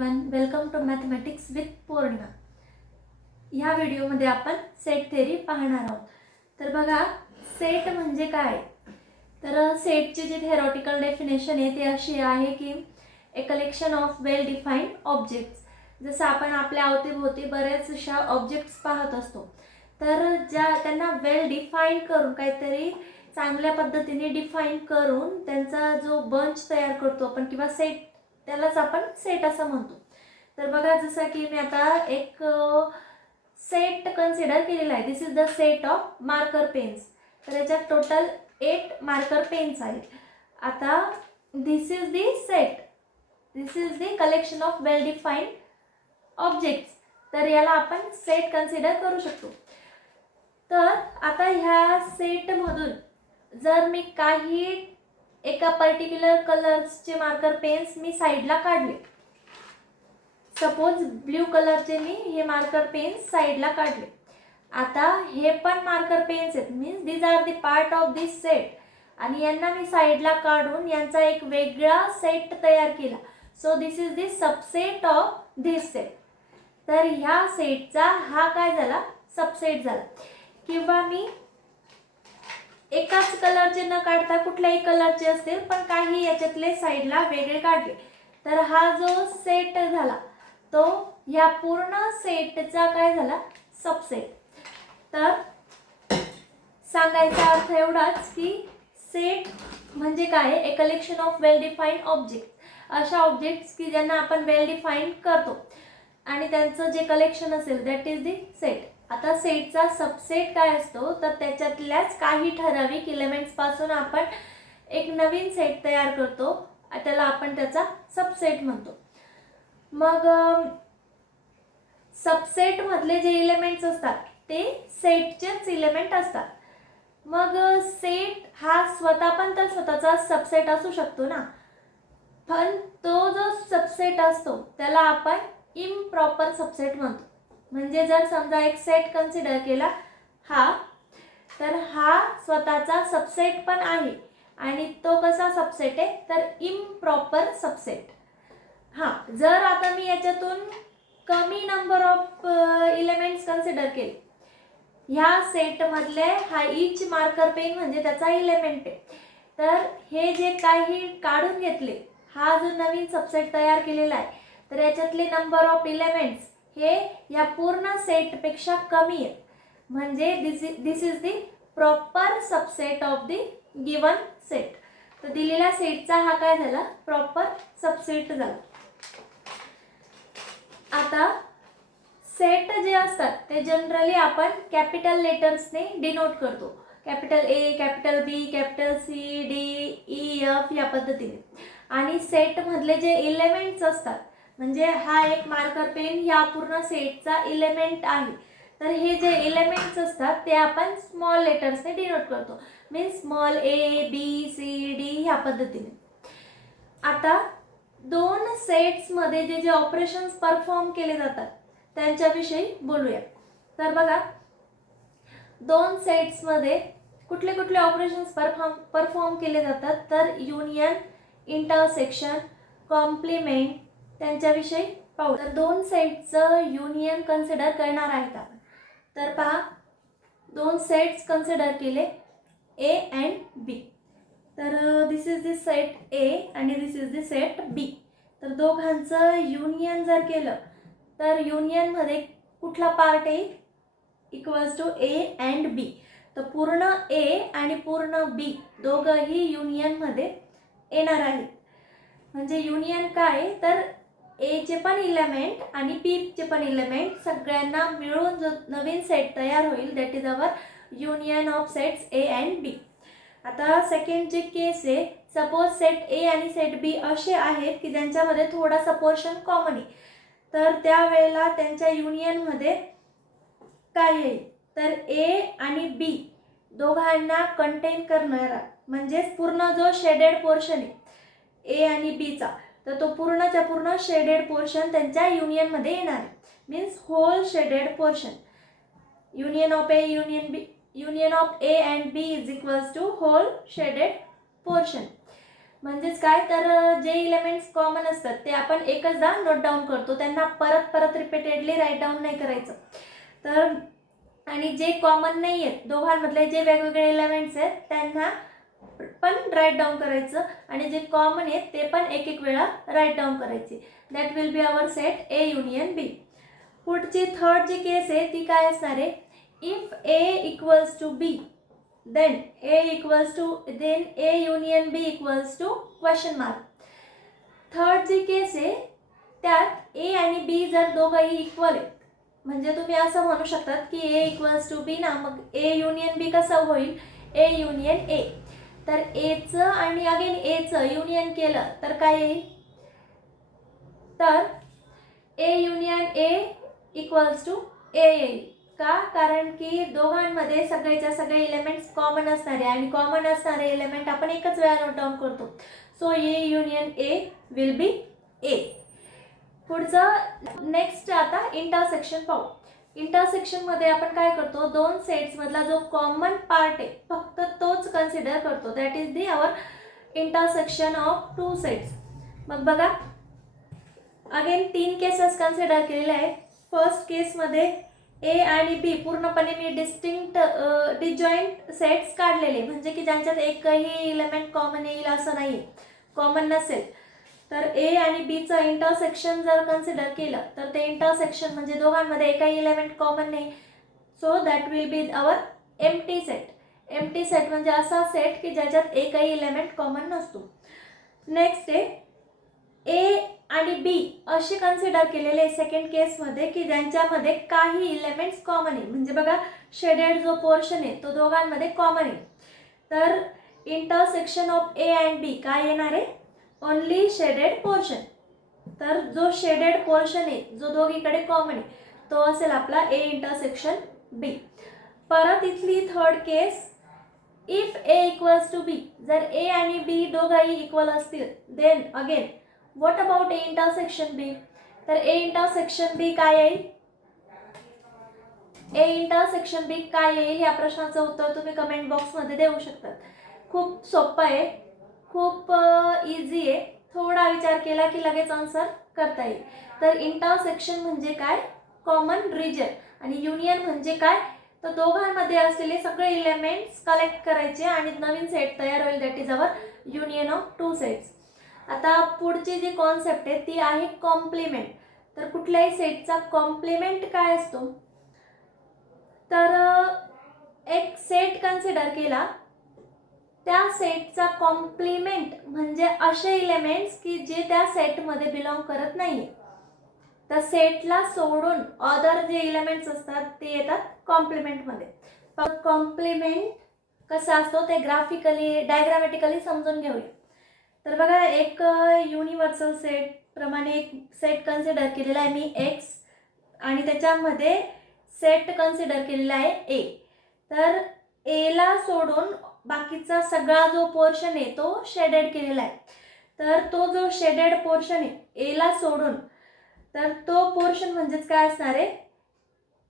Everyone, welcome to mathematics with Pournima. ह्या व्हिडिओमध्ये आपण सेट थेअरी पाहणार आहोत। तर बघा, सेट म्हणजे काय? तर सेटची जी थेरॉटिकल डेफिनेशन आहे ती अशी आहे की a collection of well defined objects. जसं आपण आपल्या अवतीभोवती बरेच अशा ऑब्जेक्ट्स पाहत असतो, तर त्यांना वेल डिफाईन करून, काहीतरी चांगल्या पद्धतीने डिफाईन करून त्यांचा जो बंच तयार करतो आपण किंवा सेट, त्यालाच आपण सेट असं म्हणतो। तर बघा, जसं की मी आता एक सेट कन्सिडर केलेला आहे। This is the set of marker pens. तर याच्यात टोटल 8 मार्कर पेन्स आहेत। आता this is the set, this is the collection of well defined objects. तर याला आपण सेट कन्सिडर करू शकतो। तर आता ह्या सेटमधून जर मी काही एका पर्टिक्युलर कलर्सचे मार्कर पेन्स मी साईडला काढले, सपोज ब्ल्यू कलरचे मी हे मार्कर पेन्स साईडला काढले। आता हे पण मार्कर पेन्स आहेत, means these are the part of this set, आणि यांना मी साईडला काढून यांचा एक वेगळा सेट तयार केला। So this is the subset of this set. तर ह्या सेटचा हा काय झाला? सबसेट झाला। किंवा मी एकाच कलरचे न काढता कुठल्याही कलरचे असतील पण काही याच्यातले साईडला वेगळे काढले, तर हा जो सेट झाला तो ह्या पूर्ण सेटचा काय झाला? सबसेट। तर सांगायचा अर्थ एवढाच की सेट म्हणजे काय? A collection of well defined object. अशा ऑब्जेक्ट्स की ज्यांना आपण वेल डिफाइंड करतो आणि त्यांचं जे कलेक्शन असेल दॅट इज द सेट। आता सेटचा सबसेट काय असतो? तर त्याच्यातल्याच काही ठराविक एलिमेंट्स पासून आपण एक नवीन सेट तयार करतो, त्याला आपण त्याचा सबसेट म्हणतो। मग सबसेट मधले जे एलिमेंट्स असतात ते सेटचेच एलिमेंट असतात। मग सेट हा स्वतः पण तर स्वतःचा सबसेट असू शकतो ना, पण तो जो सबसेट असतो त्याला आपण इम्प्रॉपर सबसेट म्हणतो। म्हणजे जर समजा एक सेट कन्सिडर केला हा, तर हा स्वतःचा सबसेट पण आहे, आणि तो कसा सबसेट आहे? तर इम्प्रॉपर सबसेट। हां, जर आता मी याच्यातून कमी नंबर ऑफ एलिमेंट्स कन्सिडर केले, ह्या सेटमधले हा इच मार्कर पेन म्हणजे त्याचा एलिमेंट आहे, तर हे जे काही काढून घेतले, हा जो नवीन सबसेट तयार केलेला आहे, तर याच्यातले नंबर ऑफ एलिमेंट्स हे या पूर्ण सेटपेक्षा कमी आहेत। म्हणजे this is the proper subset of the given set. तर दिलेल्या सेटचा हा काय झाला? प्रॉपर सबसेट झाला। आता सेट जे असतात ते जनरली आपण कॅपिटल लेटर्सने डिनोट करतो। Capital A, capital B, capital C, D, E, F या पद्धतीने। आणि सेटमधले जे एलिमेंट्स असतात, म्हणजे हा एक मार्कर पेन ह्या पूर्ण सेटचा एलिमेंट आहे, तर हे जे एलिमेंट्स असतात ते आपण स्मॉल लेटर्सने डिनोट करतो, मीन्स स्मॉल ए, बी, सी, डी ह्या पद्धतीने। आता दोन सेट्समध्ये जे जे ऑपरेशन्स परफॉर्म केले जातात त्यांच्याविषयी बोलूया। तर बघा, दोन सेट्समध्ये कुठले कुठले ऑपरेशन्स परफॉर्म केले जातात? तर युनियन, इंटरसेक्शन, कॉम्प्लिमेंट त्यांच्याविषयी पाहू। तर दोन सेट्सचं युनियन कन्सिडर करणार आहेत आपण। तर पहा, दोन सेट्स कन्सिडर केले ए अँड बी। तर दिस इज द सेट ए आणि दिस इज द सेट बी। तर दोघांचं युनियन जर केलं तर युनियनमध्ये कुठला पार्ट येईल? इक्वल्स टू ए अँड बी। तर पूर्ण ए आणि पूर्ण बी दोघंही युनियनमध्ये येणार आहेत। म्हणजे युनियन काय? तर ए चे पण एलिमेंट आणि बी चे पण एलिमेंट सगळ्यांना मिळून जो नवीन सेट तयार होईल that is our union of sets A and B. आता सेकंड जे केस आहे, सपोज सेट ए आणि सेट बी असे आहेत की ज्यांच्यामध्ये थोडासा पोर्शन कॉमन आहे, तर त्यावेळेला त्यांच्या युनियनमध्ये काय येईल? तर ए आणि बी दोघांना कंटेन करणारा, म्हणजेच पूर्ण जो शेडेड पोर्शन आहे ए आणि बीचा, तर तो पूर्णच्या पूर्ण शेडेड पोर्शन त्यांच्या युनियनमध्ये येणार आहे, means whole shaded portion. Union of A, union of A and B is equals to whole shaded portion. म्हणजेच काय तर जे इलेमेंट्स कॉमन असतात ते आपण एकचदा नोट डाऊन करतो, त्यांना परत परत रिपीटेडली राईट डाऊन नाही करायचं. तर आणि जे कॉमन नाही आहेत दोघांमधले जे वेगवेगळे एलिमेंट्स आहेत त्यांना पण राईट डाऊन करायचं आणि जे कॉमन आहेत ते पण एक एक वेळा राईट डाऊन करायचे. That will be our set A union B. पुढची थर्ड जी केस आहे ती काय असणार आहे, if A equals to B then A union B equals to question mark. Third जी केस आहे त्यात ए आणि बी जर दोघंही इक्वल आहेत, म्हणजे तुम्ही असं म्हणू शकतात की ए इक्वल्स टू बी ना, मग ए युनियन बी कसं होईल, ए युनियन ए. तर एचं आणि अगेन एचं युनियन केलं तर काय येईल, तर A union A equals to A येईल. का, कारण की दोघांमध्ये सगळेच्या सगळे एलिमेंट्स कॉमन असणारे आणि कॉमन असणारे एलिमेंट आपण एकच वेळा नोट डाऊन करतो. So A union A will be A. पुढचं नेक्स्ट आता इंटरसेक्शन पाहू. इंटरसेक्शनमध्ये आपण काय करतो, दोन सेट्समधला जो कॉमन पार्ट आहे फक्त तोच कन्सिडर करतो. That is the our intersection of two sets. मग बघा अगेन 3 केसेस कन्सिडर केलेले आहेत. फर्स्ट केसमध्ये ए आणि बी पूर्णपणे मी डिजॉईंट सेट्स काढलेले, म्हणजे की ज्यांच्यात एकही इलेमेंट कॉमन येईल असं नाही, कॉमन नसेल. तर ए आणि बीचं इंटरसेक्शन जर कन्सिडर केलं तर ते इंटरसेक्शन म्हणजे दोघांमध्ये एकही इलेमेंट कॉमन नाही. So that will be our empty set. Empty set म्हणजे असा सेट की ज्याच्यात एकही इलेमेंट कॉमन नसतो. नेक्स्ट आहे ए आणि बी असे कन्सिडर केलेले सेकंड केसमध्ये की ज्यांच्यामध्ये काही इलेमेंट्स कॉमन आहे, म्हणजे बघा शेडेड जो पोर्शन आहे तो दोघांमध्ये कॉमन आहे. तर इंटरसेक्शन ऑफ ए अँड बी काय येणार आहे, ओनली शेडेड पोर्शन. तर जो शेडेड पोर्शन आहे जो दोघीकडे कॉमन आहे तो असेल आपला ए इंटरसेक्शन बी. परत इथली third case, if A equals to B, जर ए आणि बी दोघंही इक्वल असतील then again what about A intersection B. तर ए इंटरसेक्शन बी काय येईल, ए इंटरसेक्शन बी काय येईल या प्रश्नाचं उत्तर तुम्ही कमेंट बॉक्समध्ये देऊ शकतात. खूप सोपं आहे, खूप इझी आहे, थोडा विचार केला की लगेच आन्सर करता येईल. तर इंटरसेक्शन म्हणजे काय, कॉमन रिजन, आणि युनियन म्हणजे काय, तर दोघांमध्ये असलेले सगळे इलेमेंट्स कलेक्ट करायचे आणि नवीन सेट तयार होईल. That is our union of two sets. आता पुढची जी कॉन्सेप्ट आहे ती आहे कॉम्प्लिमेंट. तर कुठल्याही सेटचा कॉम्प्लिमेंट काय असतो, तर एक सेट कन्सिडर केला, त्या सेटचा कॉम्प्लिमेंट म्हणजे असे इलेमेंट्स की जे त्या सेटमध्ये बिलॉंग करत नाहीये. तर सेटला सोडून अदर जे इलेमेंट्स असतात ते येतात कॉम्प्लिमेंटमध्ये. कॉम्प्लिमेंट कसा असतो ते ग्राफिकली डायग्रामॅटिकली समजून घेऊया. तर बघा एक युनिव्हर्सल सेट प्रमाणे एक सेट कन्सिडर केलेला आहे मी एक्स, आणि त्याच्यामध्ये सेट कन्सिडर केलेला आहे ए. तर एला सोडून बाकीचा सगळा जो पोर्शन आहे तो शेडेड केलेला आहे. तर तो जो शेडेड पोर्शन आहे एला सोडून, तर तो पोर्शन म्हणजेच काय असणार आहे,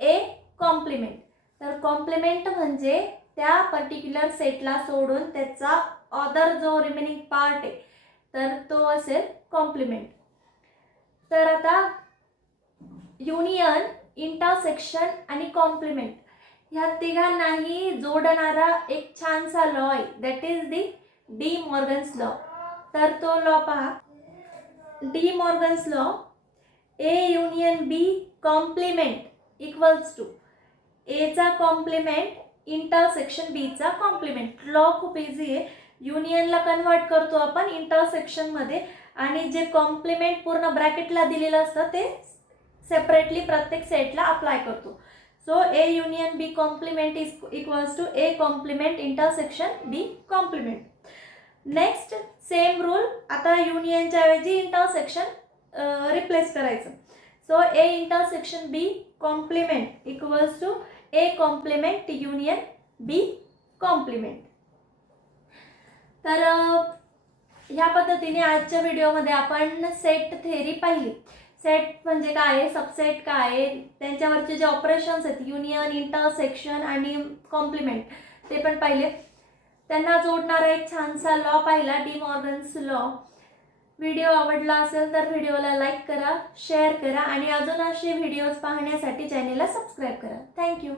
ए कॉम्प्लिमेंट. तर कॉम्प्लिमेंट म्हणजे त्या पर्टिक्युलर सेटला सोडून त्याचा अदर जो रिमेनिंग पार्ट आहे तर तो असेल कॉम्प्लिमेंट. तर आता युनियन, इंटरसेक्शन आणि कॉम्प्लिमेंट ह्या तिघांनाही जोडणारा एक छानसा लॉ आहे, that is the De Morgan's law. तर तो लॉ पहा, De Morgan's law, A union B complement equals to एचा कॉम्प्लिमेंट इंटरसेक्शन बीचा कॉम्प्लिमेंट. लॉ खूप इझी आहे. युनियनला कन्वर्ट करतो आपण इंटरसेक्शनमध्ये आणि जे कॉम्प्लिमेंट पूर्ण ब्रॅकेटला दिलेलं असतं ते सेपरेटली प्रत्येक सेटला अप्लाय करतो. So A union B complement is equals to A complement intersection B complement. Next same rule, आता युनियनच्या ऐवजी इंटरसेक्शन रिप्लेस करायचं. So A intersection B complement equals to A complement union B complement. तर ह्या पद्धतीने आजच्या व्हिडिओमध्ये आपण सेट थेअरी पाहिली. सेट म्हणजे काय आहे, सबसेट काय आहे, त्यांच्यावरचे जे ऑपरेशन्स आहेत युनियन, इंटरसेक्शन आणि कॉम्प्लिमेंट ते पण पाहिले. त्यांना जोडणारा एक छानसा लॉ पाहिला, डी मॉर्गन्स लॉ. व्हिडिओ आवडला असेल तर व्हिडिओला लाईक करा, शेअर करा आणि अजून असे व्हिडिओज पाहण्यासाठी चॅनेलला सबस्क्राईब करा. थँक्यू.